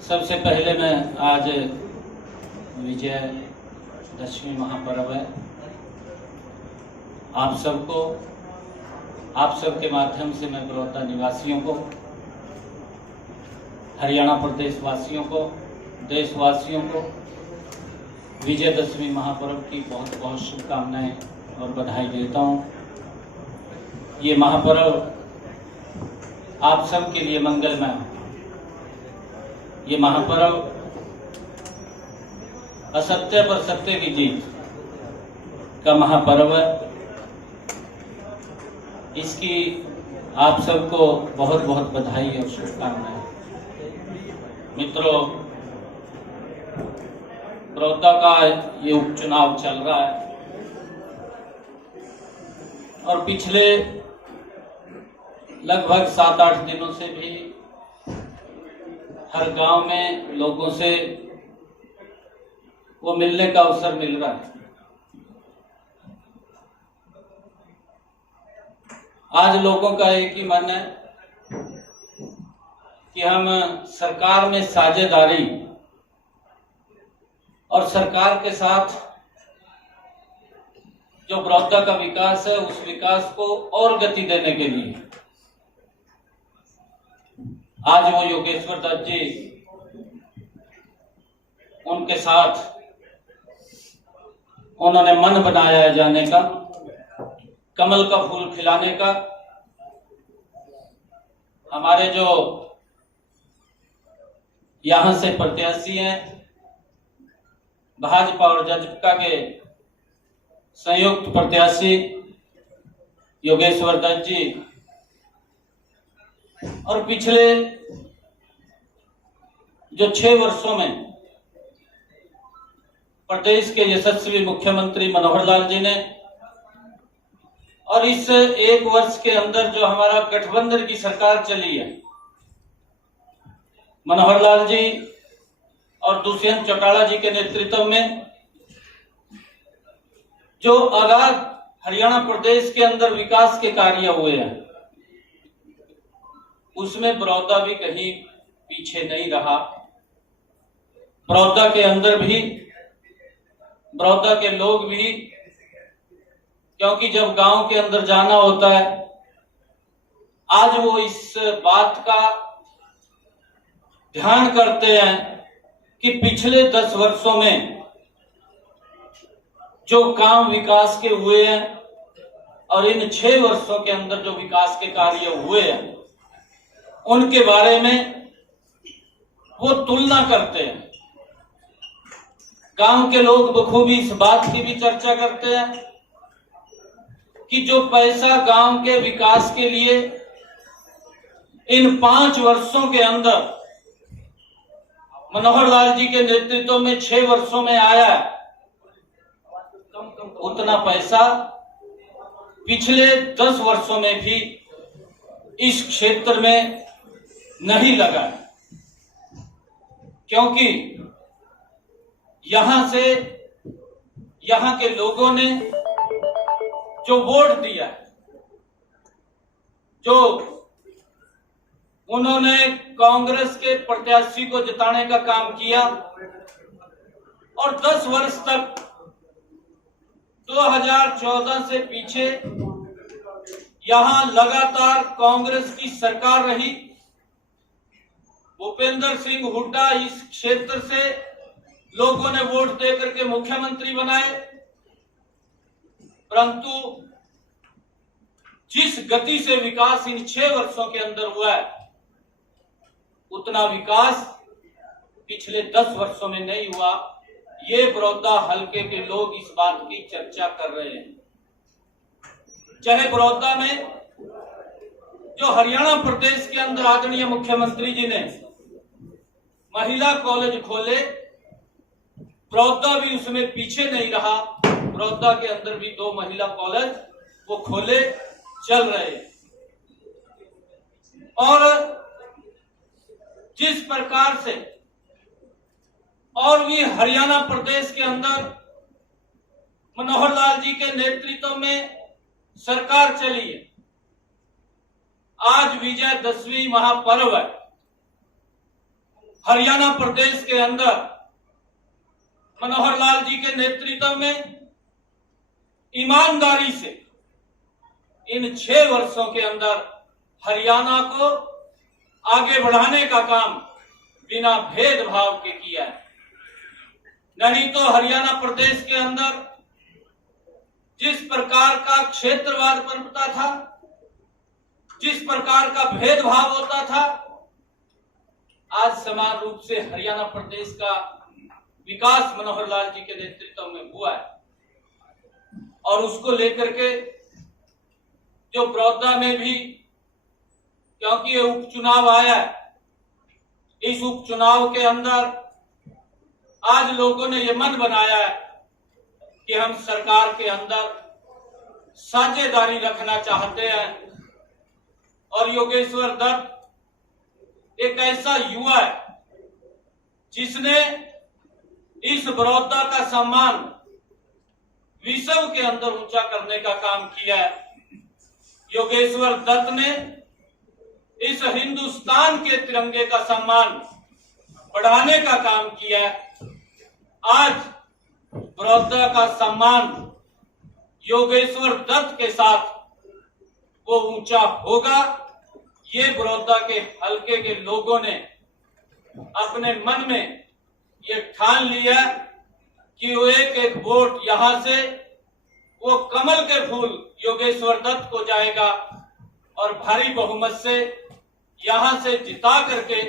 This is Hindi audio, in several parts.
सबसे पहले मैं आज विजय दशमी महापर्व है, आप सबके माध्यम से मैं बड़ौदा निवासियों को, हरियाणा प्रदेश वासियों को, देशवासियों को विजयदशमी महापर्व की बहुत बहुत शुभकामनाएं और बधाई देता हूं। ये महापर्व आप सब के लिए मंगलमय हो। ये महापर्व असत्य पर सत्य की जीत का महापर्व है। इसकी आप सबको बहुत बहुत बधाई और शुभकामनाएं। मित्रों, बड़ौदा का ये उपचुनाव चल रहा है और पिछले लगभग 7-8 दिनों से भी हर गांव में लोगों से वो मिलने का अवसर मिल रहा है। आज लोगों का एक ही मन है कि हम सरकार में साझेदारी और सरकार के साथ जो बड़ौदा का विकास है उस विकास को और गति देने के लिए आज वो योगेश्वर दत्त जी, उनके साथ उन्होंने मन बनाया जाने का, कमल का फूल खिलाने का। हमारे जो यहां से प्रत्याशी हैं, भाजपा और जजपा के संयुक्त प्रत्याशी योगेश्वर दत्त जी, और पिछले जो 6 वर्षों में प्रदेश के यशस्वी मुख्यमंत्री मनोहर लाल जी ने, और इस 1 वर्ष के अंदर जो हमारा गठबंधन की सरकार चली है, मनोहर लाल जी और दुष्यंत चौटाला जी के नेतृत्व में जो अगाध हरियाणा प्रदेश के अंदर विकास के कार्य हुए हैं, उसमें बड़ौदा भी कहीं पीछे नहीं रहा। बड़ौदा के अंदर भी, बड़ौदा के लोग भी, क्योंकि जब गांव के अंदर जाना होता है, आज वो इस बात का ध्यान करते हैं कि पिछले 10 वर्षों में जो काम विकास के हुए हैं और इन 6 वर्षों के अंदर जो विकास के कार्य हुए हैं उनके बारे में वो तुलना करते हैं। गांव के लोग बखूबी इस बात की भी चर्चा करते हैं कि जो पैसा गांव के विकास के लिए इन 5 वर्षों के अंदर मनोहर लाल जी के नेतृत्व में 6 वर्षों में आया, उतना पैसा पिछले 10 वर्षों में भी इस क्षेत्र में नहीं लगा, क्योंकि यहां के लोगों ने जो वोट दिया, जो उन्होंने कांग्रेस के प्रत्याशी को जिताने का काम किया, और 10 वर्ष तक 2014 से पीछे यहां लगातार कांग्रेस की सरकार रही। भूपेंद्र सिंह हुड्डा इस क्षेत्र से लोगों ने वोट देकर के मुख्यमंत्री बनाए, परंतु जिस गति से विकास इन 6 वर्षों के अंदर हुआ है, उतना विकास पिछले 10 वर्षों में नहीं हुआ। ये बड़ौदा हलके के लोग इस बात की चर्चा कर रहे हैं। चाहे बड़ौदा में जो हरियाणा प्रदेश के अंदर आदरणीय मुख्यमंत्री जी ने महिला कॉलेज खोले, बड़ौदा भी उसमें पीछे नहीं रहा। बड़ौदा के अंदर भी 2 महिला कॉलेज वो खोले चल रहे। और जिस प्रकार से और भी हरियाणा प्रदेश के अंदर मनोहर लाल जी के नेतृत्व में सरकार चली है, आज विजयदशमी महापर्व है। हरियाणा प्रदेश के अंदर मनोहर लाल जी के नेतृत्व में ईमानदारी से इन 6 वर्षों के अंदर हरियाणा को आगे बढ़ाने का काम बिना भेदभाव के किया है। नहीं तो हरियाणा प्रदेश के अंदर जिस प्रकार का क्षेत्रवाद पनपता था, जिस प्रकार का भेदभाव होता था, आज समान रूप से हरियाणा प्रदेश का विकास मनोहर लाल जी के नेतृत्व में हुआ है। और उसको लेकर के जो बड़ौदा में भी, क्योंकि ये उपचुनाव आया है, इस उपचुनाव के अंदर आज लोगों ने ये मन बनाया है कि हम सरकार के अंदर साझेदारी रखना चाहते हैं। और योगेश्वर दत्त एक ऐसा युवा है जिसने इस बड़ौदा का सम्मान विश्व के अंदर ऊंचा करने का काम किया है। योगेश्वर दत्त ने इस हिंदुस्तान के तिरंगे का सम्मान बढ़ाने का काम किया है। आज बड़ौदा का सम्मान योगेश्वर दत्त के साथ वो ऊंचा होगा। ये बड़ौदा के हलके के लोगों ने अपने मन में ये ठान लिया कि वो एक वोट यहां से वो कमल के फूल योगेश्वर दत्त को जाएगा और भारी बहुमत से यहां से जिता करके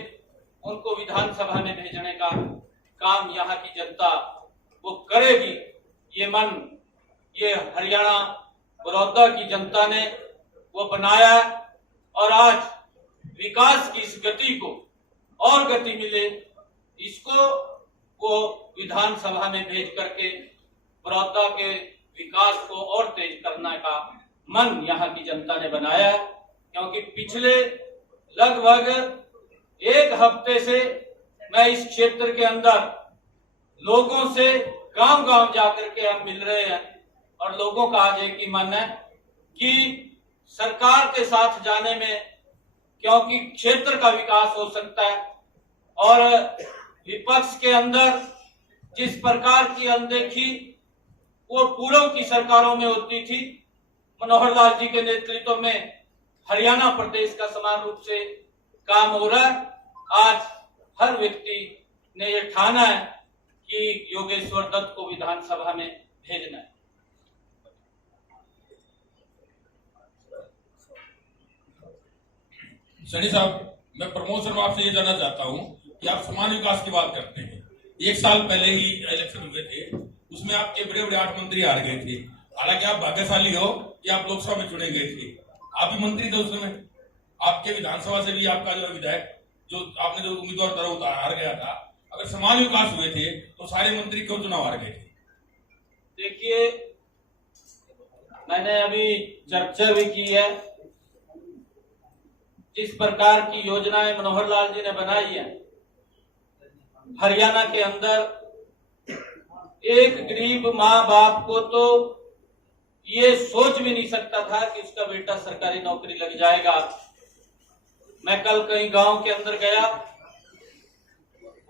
उनको विधानसभा में भेजने का काम यहां की जनता वो करेगी। ये मन ये हरियाणा बड़ौदा की जनता ने वो बनाया है। और आज विकास की इस गति को और गति मिले, इसको वो विधानसभा में भेज करके बड़ौदा के विकास को और तेज करने का मन यहाँ की जनता ने बनाया है। क्योंकि पिछले लगभग 1 हफ्ते से मैं इस क्षेत्र के अंदर लोगों से गांव-गांव जाकर के हम मिल रहे हैं और लोगों का आज एक ही मन है कि सरकार के साथ जाने में, क्योंकि क्षेत्र का विकास हो सकता है। और विपक्ष के अंदर जिस प्रकार की अनदेखी वो पूर्व की सरकारों में होती थी, मनोहर लाल जी के नेतृत्व में हरियाणा प्रदेश का समान रूप से काम हो रहा है। आज हर व्यक्ति ने यह ठाना है कि योगेश्वर दत्त को विधानसभा में भेजना है। सैनी साहब, मैं प्रमोद शर्मा आपसे ये जानना चाहता हूँ कि आप समान विकास की बात करते हैं। 1 साल पहले ही इलेक्शन हुए थे, उसमें आपके बड़े बड़े 8 मंत्री हार गए थे। हालांकि आप भाग्यशाली हो कि आप लोकसभा में चुने गए थे, आप भी मंत्री थे उस समय। आपके विधानसभा से भी आपका जो विधायक जो आपने जो उम्मीदवार तरह होता हार गया था। अगर समान विकास हुए थे तो सारे मंत्री क्यों चुनाव हार गए थे? देखिए, मैंने अभी चर्चा भी की है, जिस प्रकार की योजनाएं मनोहर लाल जी ने बनाई है हरियाणा के अंदर, एक गरीब माँ बाप को तो ये सोच भी नहीं सकता था कि उसका बेटा सरकारी नौकरी लग जाएगा। मैं कल कहीं गांव के अंदर गया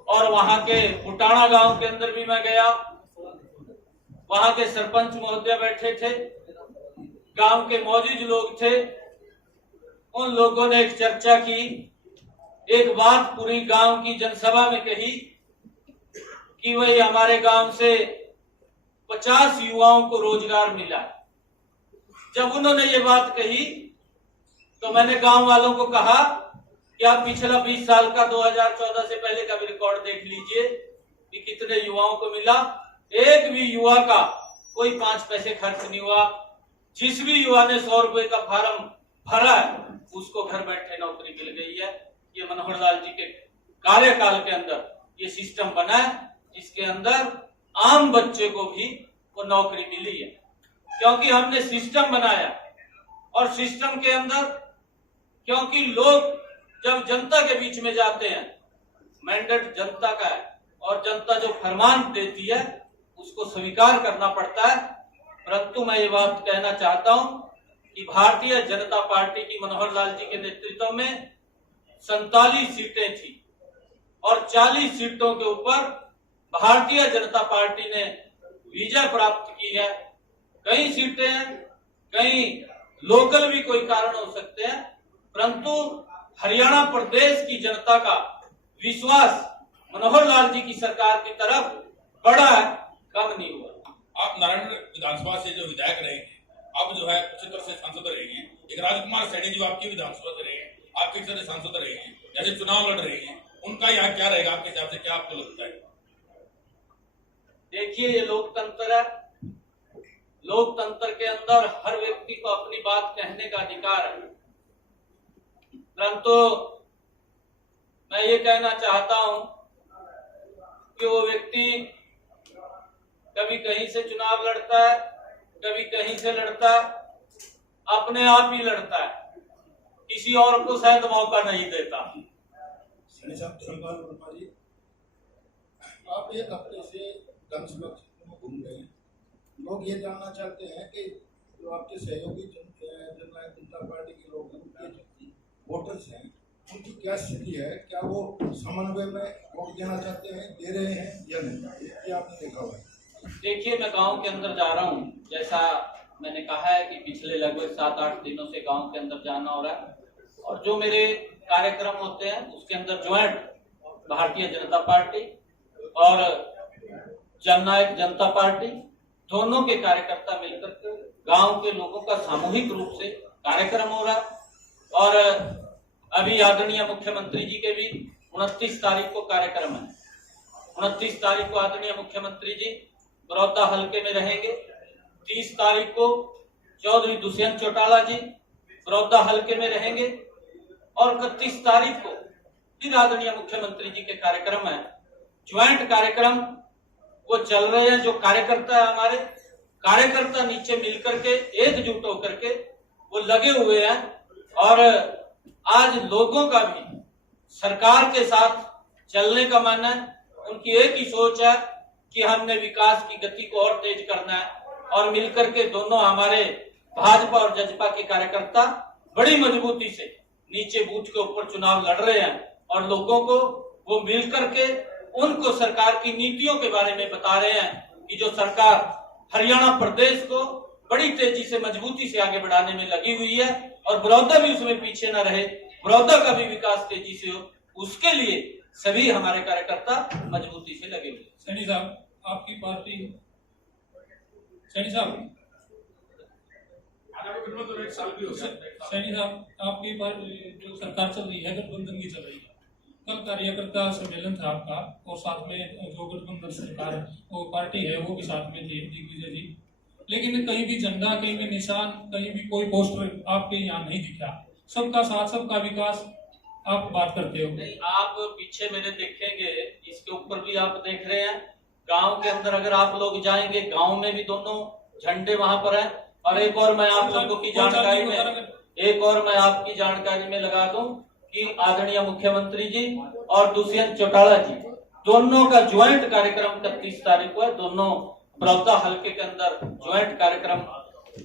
और वहां के फुटाना गांव के अंदर भी मैं गया। वहां के सरपंच महोदय बैठे थे, गांव के मौजूद लोग थे। उन लोगों ने एक चर्चा की, एक बात पूरी गांव की जनसभा में कही कि वही हमारे गांव से 50 युवाओं को रोजगार मिला। जब उन्होंने ये बात कही तो मैंने गांव वालों को कहा कि आप पिछला 20 साल का 2014 से पहले का भी रिकॉर्ड देख लीजिए कि कितने युवाओं को मिला। एक भी युवा का कोई 5 पैसे खर्च नहीं हुआ। जिस भी युवा ने 100 रुपए का फार्म भरा है उसको घर बैठे नौकरी मिल गई है। ये मनोहर लाल जी के कार्यकाल के अंदर ये सिस्टम बना है, जिसके अंदर आम बच्चे को भी वो नौकरी मिली है। क्योंकि हमने सिस्टम बनाया और सिस्टम के अंदर, क्योंकि लोग जब जनता के बीच में जाते हैं, मैंडेट जनता का है और जनता जो फरमान देती है उसको स्वीकार करना पड़ता है। परंतु मैं ये बात कहना चाहता हूं कि भारतीय जनता पार्टी की मनोहर लाल जी के नेतृत्व में 47 सीटें थी और 40 सीटों के ऊपर भारतीय जनता पार्टी ने विजय प्राप्त की है। कई सीटें, कई लोकल भी कोई कारण हो सकते हैं, परंतु हरियाणा प्रदेश की जनता का विश्वास मनोहर लाल जी की सरकार की तरफ बढ़ा है, कम नहीं हुआ। आप नारायण विधानसभा से जो विधायक रहे, अब जो है उच्चतर से सांसद रहेंगे। एक राजकुमार सैनी जो आपकी विधानसभा से रहे, आपके से सांसद रहेंगे, जैसे चुनाव लड़ रहे हैं, उनका यहाँ क्या रहेगा आपके हिसाब से, क्या आपको लगता है? देखिए, ये लोकतंत्र है। लोकतंत्र के अंदर हर व्यक्ति को अपनी बात कहने का अधिकार है, परंतु मैं ये कहना चाहता हूं कि वो व्यक्ति कभी कहीं से चुनाव लड़ता है, कभी कहीं से लड़ता है, अपने आप ही लड़ता है, किसी और को शायद मौका नहीं देता। आप एक हफ्ते से गंजबख्श में घूम रहे हैं, लोग ये जानना चाहते हैं कि जो आपके सहयोगी जननायक जनता पार्टी के लोग हैं, उनके वोटर्स हैं, उनकी क्या स्थिति है? क्या वो समन्वय में वोट देना चाहते हैं, दे रहे हैं या नहीं? ये आपने देखा हुआ है। देखिए, मैं गांव के अंदर जा रहा हूं, जैसा मैंने कहा है कि पिछले लगभग 7-8 दिनों से गांव के अंदर जाना हो रहा है, और जो मेरे कार्यक्रम होते हैं उसके अंदर ज्वाइंट भारतीय जनता पार्टी और जननायक जनता पार्टी दोनों के कार्यकर्ता मिलकर के गांव के लोगों का सामूहिक रूप से कार्यक्रम हो रहा है। और अभी आदरणीय मुख्यमंत्री जी के भी 29 तारीख को कार्यक्रम है। 29 तारीख को आदरणीय मुख्यमंत्री जी बड़ौदा हल्के में रहेंगे। 30 तारीख को चौधरी दुष्यंत चौटाला जी बड़ौदा हल्के में रहेंगे, और 31 तारीख को फिर आदरणीय मुख्यमंत्री जी के कार्यक्रम है। ज्वाइंट कार्यक्रम वो चल रहे हैं। जो कार्यकर्ता है, हमारे कार्यकर्ता नीचे मिलकर के एकजुट होकर के वो लगे हुए हैं, और आज लोगों का भी सरकार के साथ चलने का मन है। उनकी एक ही सोच है कि हमने विकास की गति को और तेज करना है, और मिलकर के दोनों हमारे भाजपा और जजपा के कार्यकर्ता बड़ी मजबूती से नीचे बूथ के ऊपर चुनाव लड़ रहे हैं, और लोगों को वो मिलकर के उनको सरकार की नीतियों के बारे में बता रहे हैं कि जो सरकार हरियाणा प्रदेश को बड़ी तेजी से मजबूती से आगे बढ़ाने में लगी हुई है, और बड़ौदा भी उसमें पीछे न रहे, बड़ौदा का भी विकास तेजी से हो, उसके लिए सभी हमारे कार्यकर्ता मजबूती से लगे हुए। सैनी साहब, आपकी पार्टी, सैनी साहब, सैनी साहब, आपकी पार्टी जो सरकार चल रही है गठबंधन की चल रही है। कल कार्यकर्ता सम्मेलन था आपका, और साथ में जो गठबंधन सरकार वो पार्टी है वो भी साथ में थी, दिग्विजय जी, लेकिन कहीं भी झंडा, कहीं भी निशान, कहीं भी कोई पोस्टर आपके यहाँ नहीं दिखा। सबका साथ, सबका विकास आप बात करते हो। नहीं, आप पीछे मेरे देखेंगे, इसके ऊपर भी आप देख रहे हैं। गांव के अंदर अगर आप लोग जाएंगे, गांव में भी दोनों झंडे वहां पर हैं। और एक और मैं आप लोगों की जानकारी में लगा दूं कि आदरणीय मुख्यमंत्री जी और दुष्यंत चौटाला जी दोनों का ज्वाइंट कार्यक्रम 31 तारीख को है। दोनों बड़ौदा हल्के के अंदर ज्वाइंट कार्यक्रम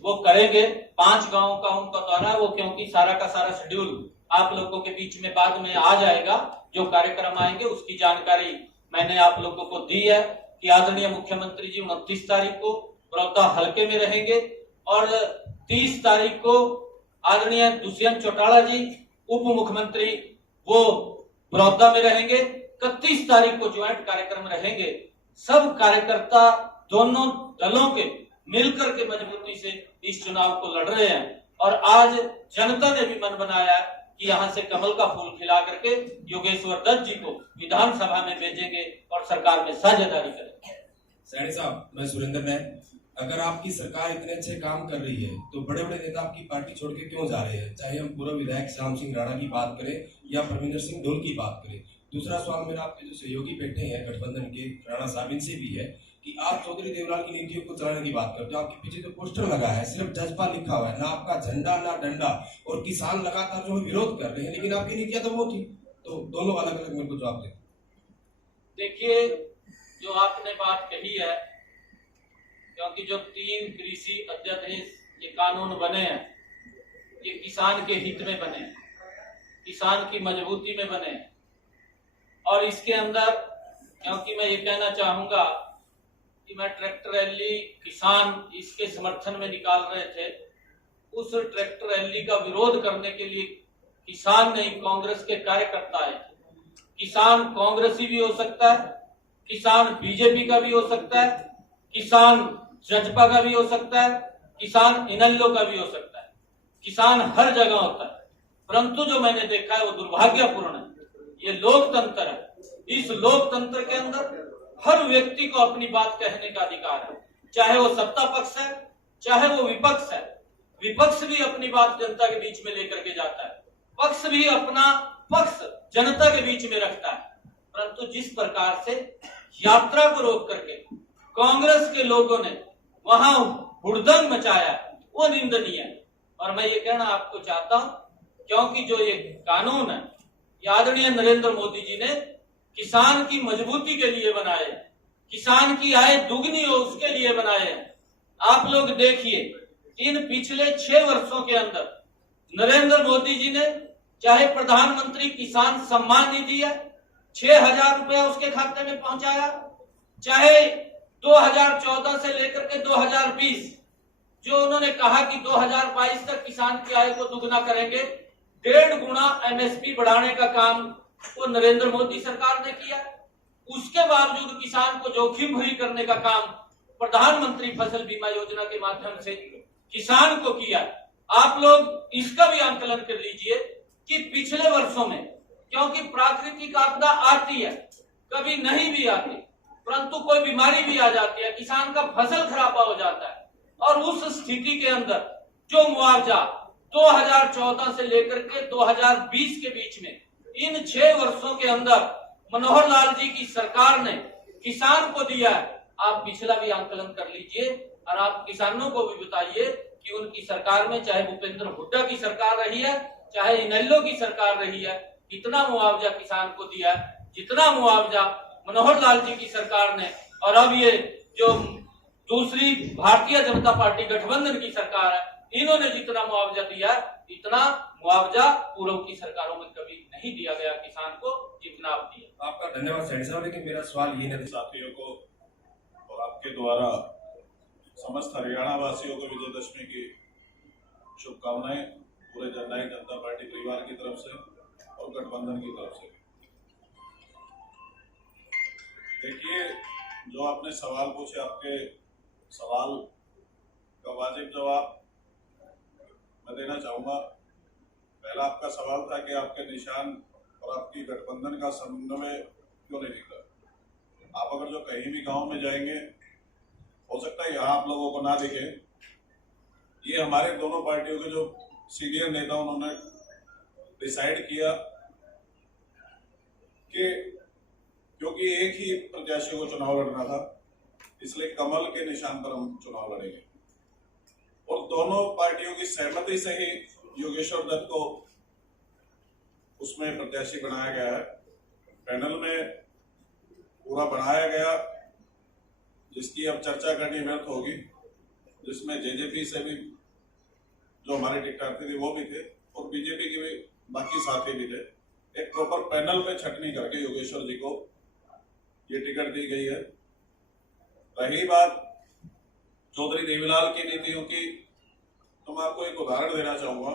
वो करेंगे। 5 गांवों का उनका दौरा है वो, क्योंकि सारा का सारा शेड्यूल आप लोगों के बीच में बाद में आ जाएगा। जो कार्यक्रम आएंगे उसकी जानकारी मैंने आप लोगों को दी है कि आदरणीय मुख्यमंत्री जी 29 तारीख को बड़ौदा हल्के में रहेंगे, और 30 तारीख को आदरणीय दुष्यंत चौटाला जी उप मुख्यमंत्री वो बड़ौदा में रहेंगे। 31 तारीख को ज्वाइंट कार्यक्रम रहेंगे। सब कार्यकर्ता दोनों दलों के मिलकर के मजबूती से इस चुनाव को लड़ रहे हैं, और आज जनता ने भी मन बनाया कि यहाँ से कमल का फूल खिला करके योगेश्वर दत्त जी को विधानसभा में भेजेंगे और सरकार में साझेदारी करेंगे। सैनी साहब, मैं सुरेंद्र नायक। अगर आपकी सरकार इतने अच्छे काम कर रही है तो बड़े बड़े नेता आपकी पार्टी छोड़ के क्यों जा रहे हैं? चाहे हम पूर्व विधायक श्याम सिंह राणा की बात करें या परमिंदर सिंह ढोल की बात करें। दूसरा सवाल मेरा आपके जो सहयोगी बैठे हैं गठबंधन के राणा साहब, इनसे भी है कि आप चौधरी देवलाल की नीतियों को चलाने की बात करते हो। आपके पीछे जो पोस्टर लगा है सिर्फ जज्बा लिखा हुआ है, ना आपका झंडा ना डंडा, और किसान लगातार जो विरोध कर रहे हैं, लेकिन आपकी नीतियां तो वो थी। तो दोनों अलग अलग मेरे को जवाब दें। देखिए, जो आपने बात कही है, क्योंकि जो 3 कृषि अध्यादेश ये कानून बने हैं, ये किसान के हित में बने हैं, किसान की मजबूती में बने हैं, और इसके अंदर क्योंकि मैं ये कहना चाहूंगा कि मैं ट्रैक्टर रैली किसान इसके समर्थन में निकाल रहे थे, उस ट्रैक्टर रैली का विरोध करने के लिए किसान नहीं कांग्रेस के कार्यकर्ता आए थे। किसान कांग्रेसी भी हो सकता है, किसान बीजेपी का भी हो सकता है, किसान जजपा का भी हो सकता है, किसान इनेलो का भी हो सकता है, किसान हर जगह होता है। परंतु जो मैंने देखा है वो दुर्भाग्यपूर्ण है। ये लोकतंत्र है। इस लोकतंत्र के अंदर हर व्यक्ति को अपनी बात कहने का अधिकार है, चाहे वो सत्ता पक्ष है, चाहे वो विपक्ष है। विपक्ष भी अपनी बात जनता के बीच में लेकर के जाता है, पक्ष भी अपना पक्ष जनता के बीच में रखता है। परंतु जिस प्रकार से यात्रा को रोक करके कांग्रेस के लोगों ने वहां हुड़दंग मचाया वो निंदनीय है। और मैं ये कहना आपको चाहता हूं, क्योंकि जो ये कानून है आदरणीय नरेंद्र मोदी जी ने किसान की मजबूती के लिए बनाए, किसान की आय दुगनी हो उसके लिए बनाए हैं। आप लोग देखिए इन पिछले 6 वर्षों के अंदर नरेंद्र मोदी जी ने चाहे प्रधानमंत्री किसान सम्मान निधि है 6,000 रुपया उसके खाते में पहुंचाया, चाहे 2014 से लेकर के 2020 जो उन्होंने कहा कि 2022 तक किसान की आय को दुगना करेंगे, 1.5 गुना एमएसपी बढ़ाने का काम वो नरेंद्र मोदी सरकार ने किया। उसके बावजूद किसान को जोखिम भरी करने का काम प्रधानमंत्री फसल बीमा योजना के माध्यम से किसान को किया। आप लोग इसका भी आंकलन कर लीजिए कि पिछले वर्षों में, क्योंकि प्राकृतिक आपदा आती है, कभी नहीं भी आती, परंतु कोई बीमारी भी आ जाती है, किसान का फसल खराबा हो जाता है, और उस स्थिति के अंदर जो मुआवजा 2014 से लेकर के 2020 के बीच में इन 6 वर्षों के अंदर मनोहर लाल जी की सरकार ने किसान को दिया है, आप पिछला भी आंकलन कर लीजिए और आप किसानों को भी बताइए कि उनकी सरकार में चाहे भूपेंद्र हुड्डा की सरकार रही है, चाहे इनेलो की सरकार रही है, कितना मुआवजा किसान को दिया है, जितना मुआवजा मनोहर लाल जी की सरकार ने और अब ये जो दूसरी भारतीय जनता पार्टी गठबंधन की सरकार है, इन्होंने जितना मुआवजा दिया, इतना मुआवजा पूर्व की सरकारों में कभी नहीं दिया गया किसान को जितना आप दिए। आपका धन्यवाद सैनी साहब, लेकिन मेरा सवाल ये नहीं। साथियों को और आपके द्वारा समस्त हरियाणा वासियों को विजयदशमी की शुभकामनाएं पूरे जननायक जनता पार्टी परिवार की तरफ से और गठबंधन की तरफ से। देखिए, जो आपने सवाल पूछे, आपके सवाल का वाजिब जवाब मैं देना चाहूंगा। पहला आपका सवाल था कि आपके निशान और आपकी गठबंधन का समन्वय क्यों नहीं दिखा। आप अगर जो कहीं भी गांव में जाएंगे, हो सकता है यहाँ आप लोगों को ना दिखे, ये हमारे दोनों पार्टियों के जो सीनियर नेता उन्होंने डिसाइड किया कि क्योंकि एक ही प्रत्याशी को चुनाव लड़ना था, इसलिए कमल के निशान पर हम चुनाव लड़ेंगे। और दोनों पार्टियों की सहमति से ही योगेश्वर दत्त को उसमें प्रत्याशी बनाया गया है। पैनल में पूरा बढ़ाया गया, जिसकी अब चर्चा करनी व्यर्थ होगी, जिसमें जेजेपी से भी जो हमारे टिकटार्थी थे वो भी थे और बीजेपी के भी बाकी साथी भी थे। एक प्रॉपर पैनल पे छटनी करके योगेश्वर जी को ये टिकट दी गई है। रही बात चौधरी देवीलाल की नीतियों की, तो मैं आपको एक उदाहरण देना चाहूंगा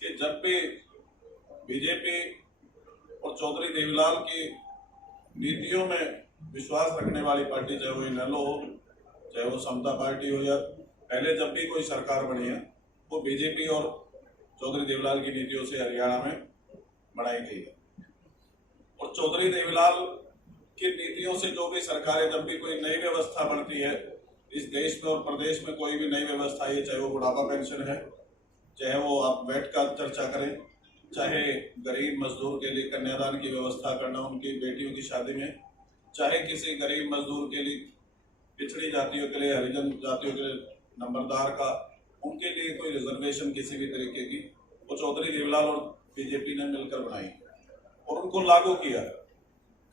कि जब भी बीजेपी और चौधरी देवीलाल की नीतियों में विश्वास रखने वाली पार्टी, चाहे वो इनेलो हो, चाहे वो समता पार्टी हो, या पहले जब भी कोई सरकार बनी है, वो बीजेपी और चौधरी देवीलाल की नीतियों से हरियाणा में बनाई गई है। और चौधरी देवीलाल की नीतियों से जो भी सरकारें, जब भी कोई नई व्यवस्था बनती है इस देश में और प्रदेश में, कोई भी नई व्यवस्था है, चाहे वो बुढ़ापा पेंशन है, चाहे वो आप वेट का चर्चा करें, चाहे गरीब मजदूर के लिए कन्यादान की व्यवस्था करना उनकी बेटियों की शादी में, चाहे किसी गरीब मजदूर के लिए, पिछड़ी जातियों के लिए, हरिजन जातियों के लिए नंबरदार का, उनके लिए कोई रिजर्वेशन किसी भी तरीके की, वो चौधरी देवीलाल और बीजेपी ने मिलकर बनाई और उनको लागू किया।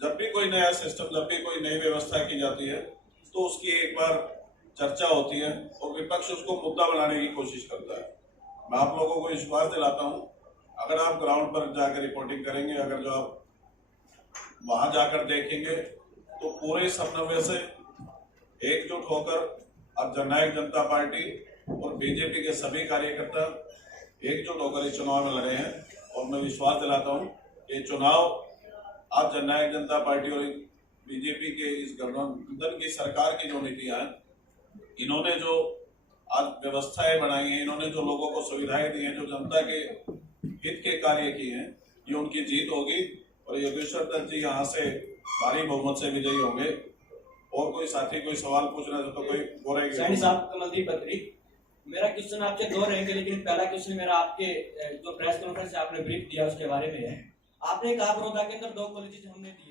जब भी कोई नया सिस्टम, जब भी कोई नई व्यवस्था की जाती है, तो उसकी एक बार चर्चा होती है और विपक्ष उसको मुद्दा बनाने की कोशिश करता है। मैं आप लोगों को विश्वास दिलाता हूं, अगर आप ग्राउंड पर जाकर रिपोर्टिंग करेंगे, अगर जो आप वहां जाकर देखेंगे तो पूरे समन्वय से एकजुट होकर अब जननायक जनता पार्टी और बीजेपी के सभी कार्यकर्ता एकजुट होकर इस चुनाव में लड़े हैं। और मैं विश्वास दिलाता हूं कि चुनाव आज जननायक जनता पार्टी और बीजेपी के इस गठबंधन की सरकार की जो नीतियां हैं, इन्होंने जो आज व्यवस्थाएं बनाई हैं, इन्होंने जो लोगों को सुविधाएं दी हैं, जो जनता के हित के कार्य किए हैं, ये उनकी जीत होगी और योगेश्वर दत्त जी यहाँ से भारी बहुमत से विजयी होंगे। और कोई साथी कोई सवाल पूछना है तो कोई बोलेंगे। सैनी साहब, कमलदीप अत्री, मेरा क्वेश्चन आपसे दो रहेंगे, लेकिन पहला क्वेश्चन मेरा आपके जो प्रेस कॉन्फ्रेंस से आपने ब्रीफ दिया उसके बारे में है। आपने कहा बड़ौदा के अंदर 2 कॉलेजेस हमने दिए।